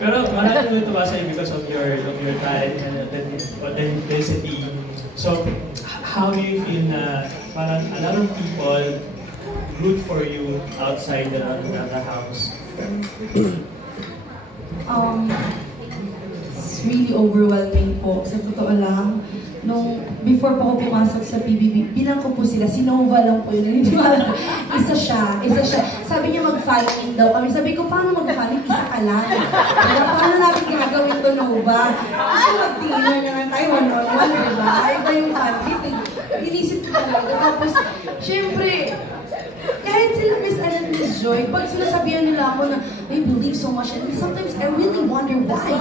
Pero marami natutuwa sa'yo because of your talent and authenticity. So, how do you feel na parang a lot of people root for you outside the house? It's really overwhelming po. Sa totoo lang, before pa ako pumasok sa PBB, bilang ko po sila, si Nova lang po yun. Isa siya. Sabi niya mag-fan-in daw kami. Sabi ko, paano mag-fan-in? Isa ka lang. Paano natin ginagawin to, Nova? Kasi mag-dinner na lang tayo, one-on-one, diba? Iba yung fan-in. Inisip ko talaga. Tapos, syempre, kahit sila Miss Ann and Miss Joy, pag sinasabihan nila ako na I believe so much, and sometimes I really wonder why.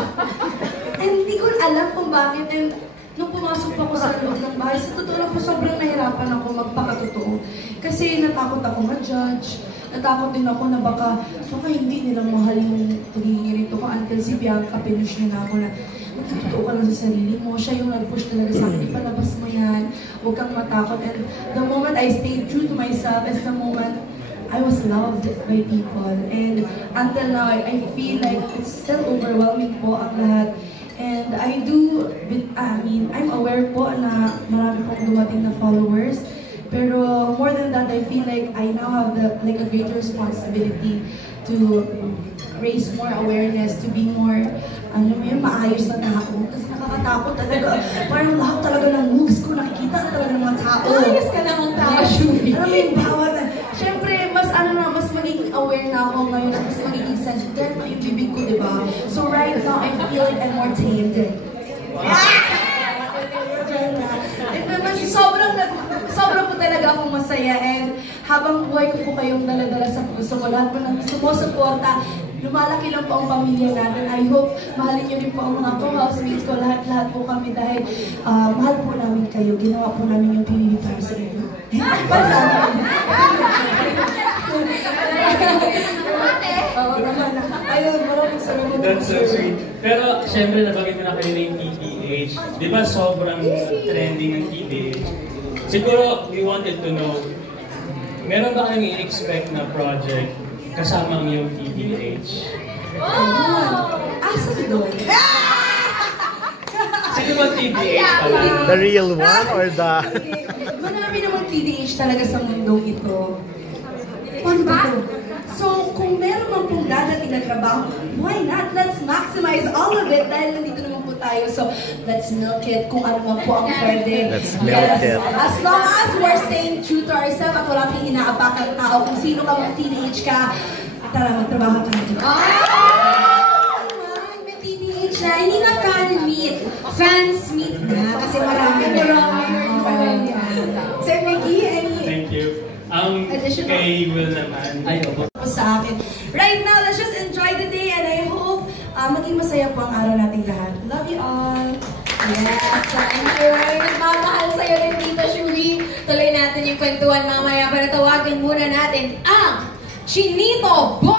And hindi ko alam kung bakit. And nung pumasok pa ako sa loob ng bahay, sa totoo lang po, sobrang nahirapan ako magpakatotoo. Kasi natakot ako ma-judge. Natakot din ako na baka hindi nilang mahal yung pagiging ganito ko until si Bianca pinush niya na ako na magtotoo ka lang sa sarili mo. Siya yung nag-push talaga sa akin, ipalabas mo yan, huwag kang matakot. And the moment I stayed true to myself is the moment I was loved by people. And until now, I feel like it's still overwhelming po ang lahat. And I'm aware po na marami pong dumating na followers. Pero more than that, I feel like I now have a greater responsibility to raise more awareness, to be more, maayos na tao. Kasi nakakatakot talaga. Parang lahat talaga ng moves ko, nakikita ka talaga ng mga tao. Ayos ka na ng tao. Alam mo yung bawat. Siyempre, mas magiging aware na ako ngayon at mas magiging sensitive na yung bibig ko, diba? So right now, I feel like I'm more tamed. Sobrang po talaga akong masaya, and habang buhay ko po kayong daladala sa puso ko, lahat po ng sumusuporta, lumalaki lang po ang pamilya natin. I hope mahalin niyo rin po ang mga co-housemates ko, lahat po kami, dahil mahal po namin kayo. Ginawa po namin yung PBB para sa inyo. Para sa amin. Ayun, maraming salamat. That's so sweet. Pero, syempre, nabanggit mo na kanina yung TDH. Di ba sobrang trending ng TDH? Siguro, we wanted to know, meron ba kayong i-expect na project kasama yung TDH? Oh! Asa doon? Sino ba TDH pala? The real one or the... Marami namang TDH talaga sa mundong ito. Paano ba? So, kung meron man pong dadating na trabaho, why not? Let's maximize all of it dahil nandito naman po tayo. So, let's milk it kung ano man po ang pwede. Let's milk it. As long as we're staying true to ourselves at wala tayong inaabak ng tao, kung sino ka mong teenage ka, tara, magtrabaho ka natin. May teenage na, hindi na fan meet. Fans meet na, kasi marami. Sir Maggie, Thank you. Kay Will naman. Sa akin. Right now, let's just enjoy the day, and I hope maging masaya po ang araw nating lahat. Love you all! Yes, thank you. Nagmamahal sa'yo rin, Tita Shuri. Tuloy natin yung kwentuhan mamaya, pero tawagin muna natin ang Chinito Boy!